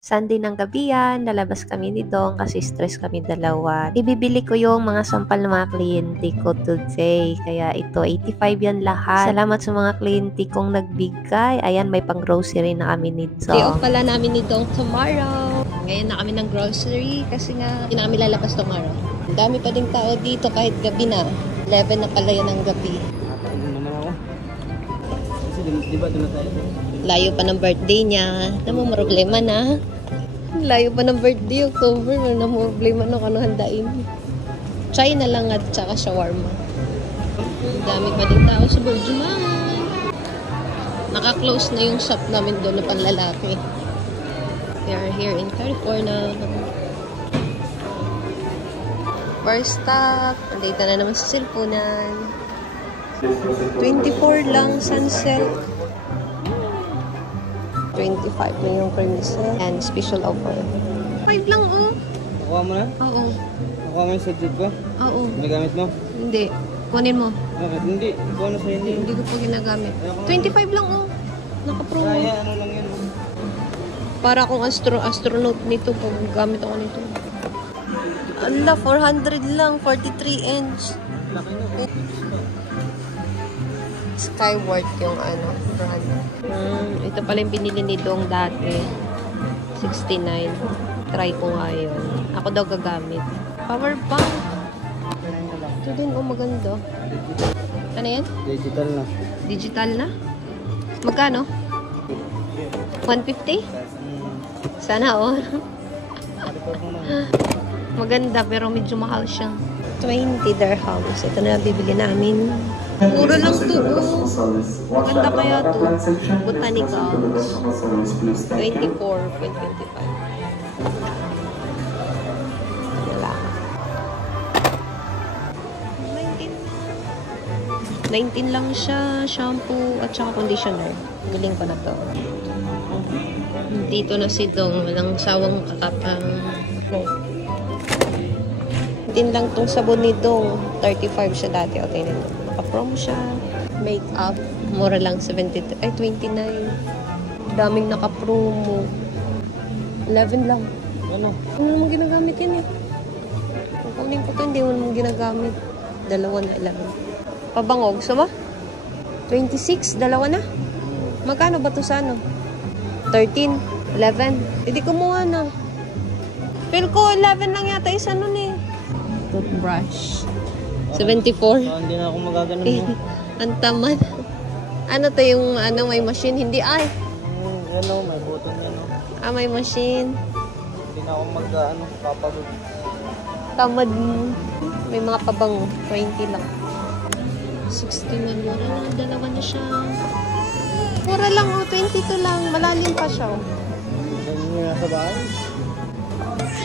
Sunday ng gabi yan, lalabas kami ni Dong kasi stress kami dalawa. Ibibili ko yung mga sampal ng mga kliyente ko today. Kaya ito, 85 yan lahat. Salamat sa mga kliyente kong nagbigay. Ayan, may pang grocery na kami ni Dong. Day off pala namin ni Dong tomorrow. Ngayon na kami ng grocery kasi nga hindi na kami lalabas tomorrow. Ang dami pa ding tao dito kahit gabi na. 11 na pala yan ng gabi. Naman ako. Kasi di ba doon na tayo? Layo pa ng birthday niya. Namang problema na. Layo pa ng birthday, October. Namang problema na kung ano handain. China lang at saka shawarma. Ang dami pa din tao sa Burjuman. Naka-close na yung shop namin doon na panlalaki. We are here in California. First stop. Andito na naman sa cellphone-an. 24 lang sunset. 25 na yung permiso. And special offer. 5 lang, oh. Nakuha mo na? Oo. Nakuha mo yung subject ko? Oo. Ginagamit mo? Hindi. Kunin mo. Bakit? Hindi. Nakuha na sa'yo hindi. Hindi ko pa ginagamit. 25 lang, oh. Naka-promo. Kaya ano lang yan. Para akong astronaut nito pag gamit ako nito. Ala, 400 lang. 43 inch. Laki na. Skyward yung ano, brand. Ito pala yung binili ni Dong dati. 69. Try ko nga yun. Ako daw gagamit. Power bank. Ito din, oh, maganda. Ano yan? Digital na. Digital na? Magkano? 150? Sana, oh. Maganda, pero medyo mahal siya. 20 dirhams. Ito na bibili namin. Mura lang to, oh. Maganda kaya to. Botanicals. 24.25. Wala. 19 lang siya. Shampoo at saka conditioner. Galing ko na to. Dito na si Dong. Walang sawang kakapang. 19 lang tong sabon ni Dong. 35 siya dati. Okay na ito. Naka-promo siya. Make-up. Mura lang 72. Ay, 29. Daming naka-promo. 11 lang. Ano? Ano naman ginagamit yan eh? Kung kunin ko to, hindi mo naman ginagamit. Dalawa na 11. Pabangog. So ba? 26. Dalawa na? Magkano ba to sa ano? 13. 11. Hindi kumuha na. Pero ko 11 lang yata isa nun eh. Toothbrush. 74. Hindi na ako magaganon mo. Ang tamad. Ano to yung ano, may machine? Hindi ay. Ano, may button yan. Ah, may machine. Hindi na ako papagod. Tamad mo. May mga pabango. 20 lang. 61. Mura na. Dalawa na siya. Mura lang oh. 22 lang. Malalim pa siya oh. Ganyan yung nasa bahay.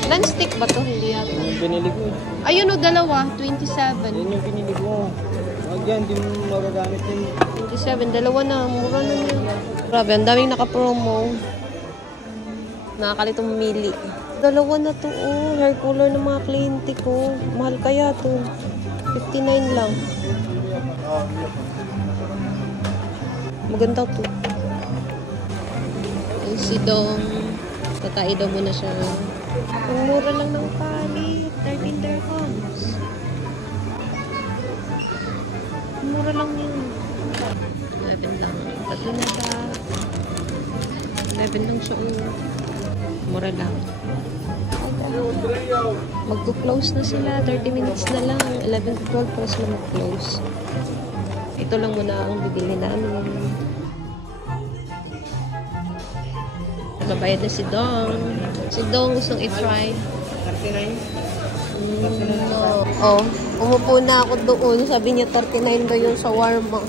Ilan stick ba to? Hindi yata. Yan yung binili ko. Ayun o, dalawa. 27. Yan yung binili ko. Huwag yan, hindi mo magagamit yun. 27. Dalawa na. Mura na yun. Grabe, ang daming naka-promo. Nakakalitong mili. Dalawa na to oh. Hair color ng mga kliyente ko. Mahal kaya to. 59 lang. Maganda to. Ay, si Dong. Tatai daw muna siya. Ang mura lang ng palit. 13 dirhams. Mura lang yun. 11 lang. Tatlo na ba? 11 lang siya. Mura lang. Magko-close na sila. 30 minutes na lang. 11 to 12 para sila mag-close. Ito lang muna ang bibili namin. Nagbabayad na si Dong. Si Dong gustong i-try. 39? No. Oh, umupo na ako doon. Sabi niya 39 ba yung shawarma.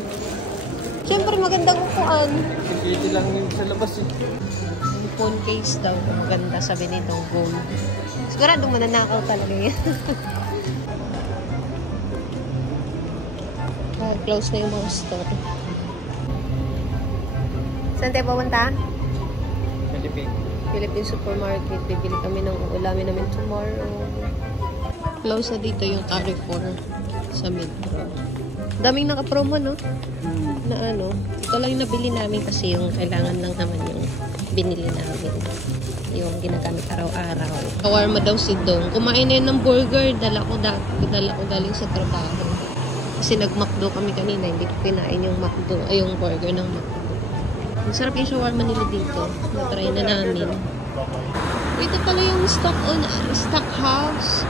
Siyempre magandang upuan. Security lang yung sa labas eh. Yung phone case daw. Maganda sabi ni Dong Gold. Sigurado mananakaw talaga yan. Close na yung mga store. Saan tayo pumunta? Philippine Supermarket. Bibili kami ng ulamin namin tomorrow. Close na dito yung Carrefour sa Metro. Daming naka-promo, no? Na ano. Ito lang yung nabili namin kasi yung kailangan lang naman yung binili namin. Yung ginagamit araw-araw. Shawarma daw si Dong. Kumain na yun ng burger. Dala ko galing sa trabaho. Kasi nag-McDo kami kanina. Hindi ko kinain yung McDo, ay yung burger ng McDo. Ang sarap yung shawarma nila dito. Na-try na namin. Ito pala yung stock house.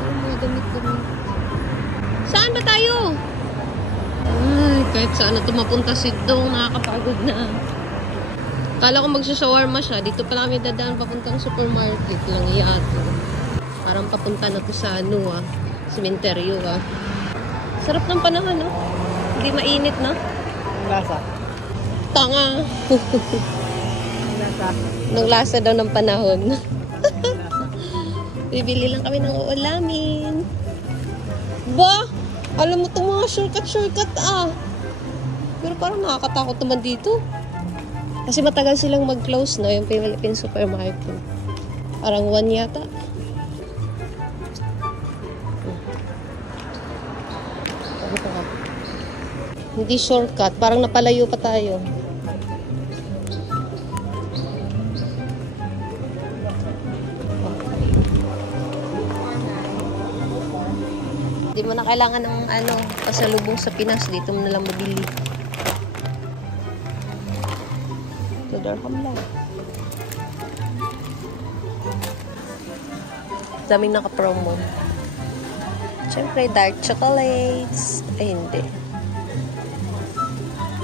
Parang mga damit-damit. Saan ba tayo? Ay, kahit saan na mapunta si Dong, nakakapagod na. Kala ko magsashawarma siya. Dito pala kami dadaan papuntang supermarket lang yato. Parang papunta na to sa sementeryo Sarap ng panahon, no? Hindi mainit, no? Lasa. Tanga! Lasa. Nung lasa daw ng panahon. Bibili lang kami ng uulamin. Ba? Alam mo itong mga shortcut Pero parang nakakatakot naman dito. Kasi matagal silang mag-close, no? Yung Philippine supermarket. Parang 1 yata. Hindi shortcut. Parang napalayo pa tayo. Hindi mo na kailangan ng pasalubong sa Pinas. Dito mo na lang mabili. Ito, darham lang. Daming naka-promo. Siyempre, dark chocolates. Ay, hindi.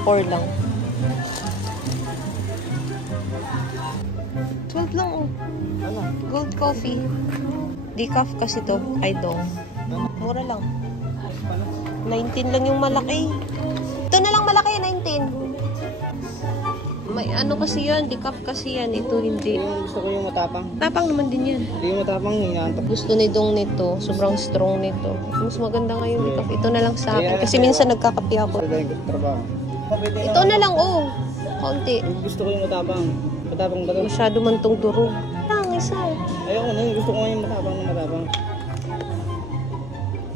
4 lang. 12 lang, oh. Gold coffee. Decaf kasi to. Ay, Dong. Mura lang. 19 lang yung malaki. Ito na lang malaki, 19. May ano kasi yan, decaf kasi yan. Ito hindi. Gusto ko yung matapang. Tapang naman din yan. Hindi yung matapang, inaantok. Gusto ni Dong nito. Sobrang strong nito. Mas maganda nga yung decaf. Ito na lang sa akin. Kasi minsan nagkakapi ako. Ito na lang, oh. Kaunti. Gusto ko yung matapang. Matapang ba ito? Masyado man tong durog. Lang, isa. Ayoko na yun. Gusto ko yung matapang na matapang.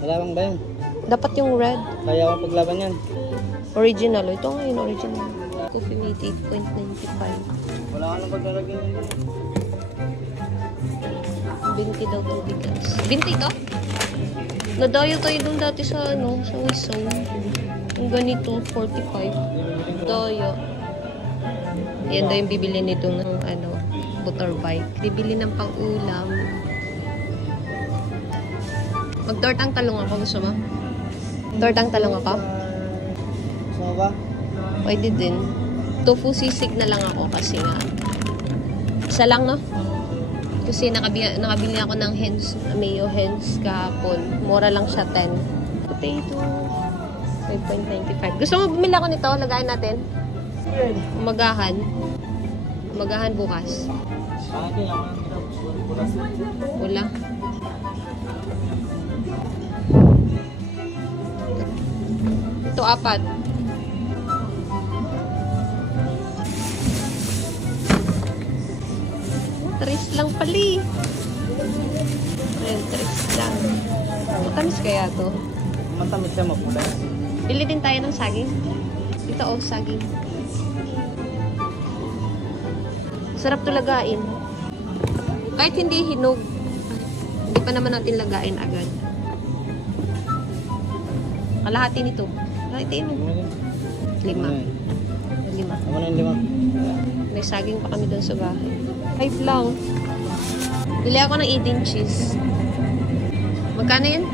Matapang ba yun? Dapat yung red. Kaya ako paglaban yan. Original. Ito nga yung original. Coffee mate 8.95. Wala ka nang paglalagyan yun. 20 daw to bigas. 20 to? Nadayo tayo dun dati sa sa Wisaw. Yung ganito, 45. Dayo. Yan daw yung bibili nito ng motorbike. Bibili ng pang-ulam. Mag-tortang talong ako. Gusto mo? Tortang talong ako? Gusto mo ba? Pwede din. Tofu sisig na lang ako kasi nga. Isa lang, no? Kasi nakabili ako ng mayo hens kahapon. Mura lang siya, 10. Potato. 5.95. Gusto mo bumili ako nito? Lagayin natin. Umagahan. Umagahan bukas. Wala. Ito, 4. Tres lang pali. Ayan, tres lang. Matamis kaya to? Matamis siya, mapula. Bili din tayo ng saging. Ito, oh, saging. Sarap to lagain. Kahit hindi hinog, hindi pa naman natin lagain agad. Kalahati nito. Kalahati mo. 5. 5. Ako na yung 5. May saging pa kami doon sa bahay. 5 lang. Bili ako ng 18 cheese. Magkano yun?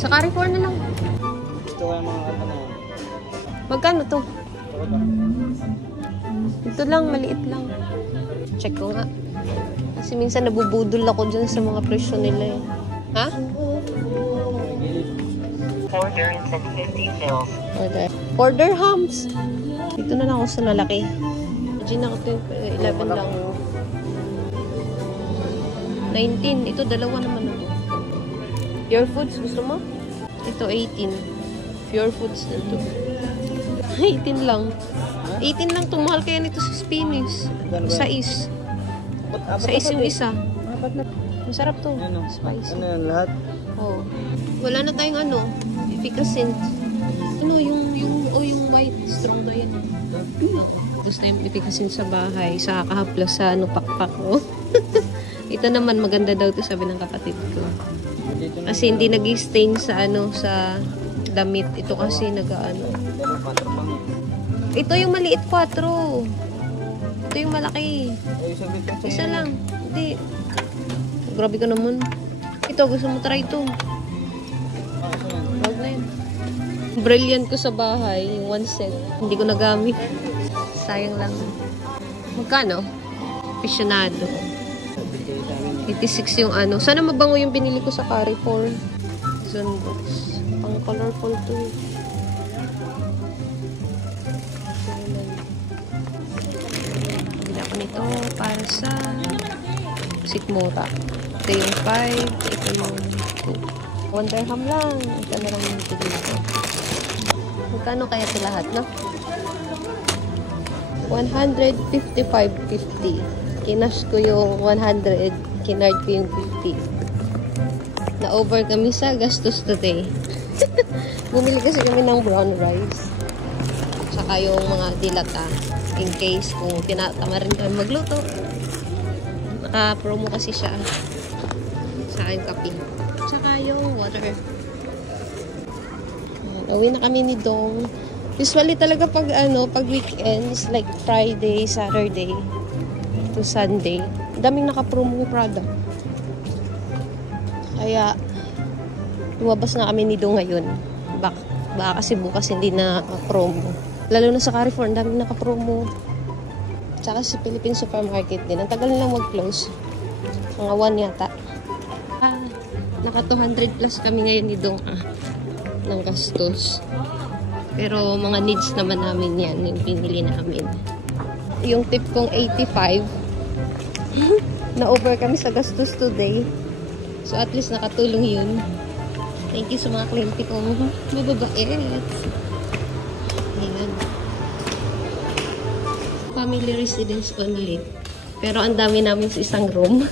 Sa Carrefour na lang. Gusto ko yung mga kata na yan. Magkano to? Ito lang, maliit lang. Check ko nga. Kasi minsan nabubudol ako dyan sa mga presyo nila eh. Ha? $4.50. $4. Dito na lang ako sa lalaki. Imagine ako ito 11 lang. 19. Ito, dalawa naman ako. Pure Foods, gusto mo? Ito, 18. Pure Foods na ito. 18 lang. 18 lang. Tumahal kaya nito sa Spanish. Sais. Sais yung isa. Masarap to. Spicy. Ano yan lahat? Oh. Wala na tayong efficacy. Ano, yung white, strong daw yan. Gusto na yung pitikasin sa bahay, sa kahaplas sa pakpak ko. Ito naman, maganda daw to sabi ng kapatid ko. Kasi hindi nag-stain sa sa damit. Ito kasi Ito yung maliit 4. Ito yung malaki. Isa lang. Hindi. Grabe ka naman. Ito, gusto mo try ito. Wag na yun. Brilliant ko sa bahay, yung 1 set. Hindi ko nagamit. Sayang lang. Magkano? Aficionado. 86 yung Sana mabango yung binili ko sa Carrefour. Zonbox. Pang colorful to eh. Bili ako nito para sa Sikmura. Ito yung 5. Ito yung 2. 1 dirham lang. Ito na lang yung pili ko. Magkano kaya ito lahat, no? 155.50. Kinash ko yung 100. Kinard ko yung 50. Na-over kami sa gastos today. Bumili kasi kami ng brown rice. Saka yung mga dilata. In case kung tinatama rin kami magluto. Naka-promo kasi siya. Sa aking kape. Saka yung water. Uwi na kami ni Dong. Usually talaga pag weekends, like Friday, Saturday to Sunday, daming naka-promo product. Kaya lumabas na kami ni Dong ngayon. Baka kasi bukas hindi na promo. Lalo na sa Carrefour, daming naka-promo. Tsaka sa Philippine Supermarket din. Ang tagal nilang mag-close. Mga 1 yata. Naka 200 plus kami ngayon ni Dong ng gastos. Pero mga needs naman namin yan, yung pinili namin. Yung tip kong 85, na-over kami sa gastos today. So at least nakatulong yun. Thank you sa mga kliyente kong mababait. Ayan. Family residence only. Pero ang dami namin sa isang room.